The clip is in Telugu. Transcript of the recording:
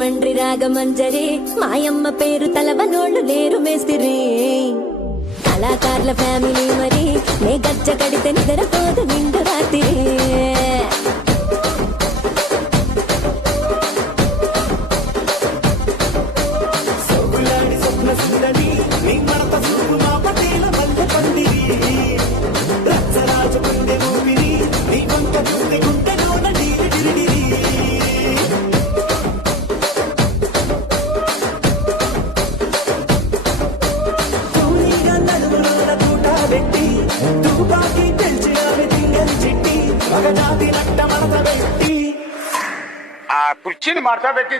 రాజమండ్రి రాగమంజరి మాయమ్మ పేరు తలవనోళ్ళు లేరు మేస్తిరి కళాకారుల ఫ్యామిలీ మరి నే గజ్జ కడితే నిద్రపోదు నిండు రాత్రి ఆ కుర్చీని మార్చబెట్టి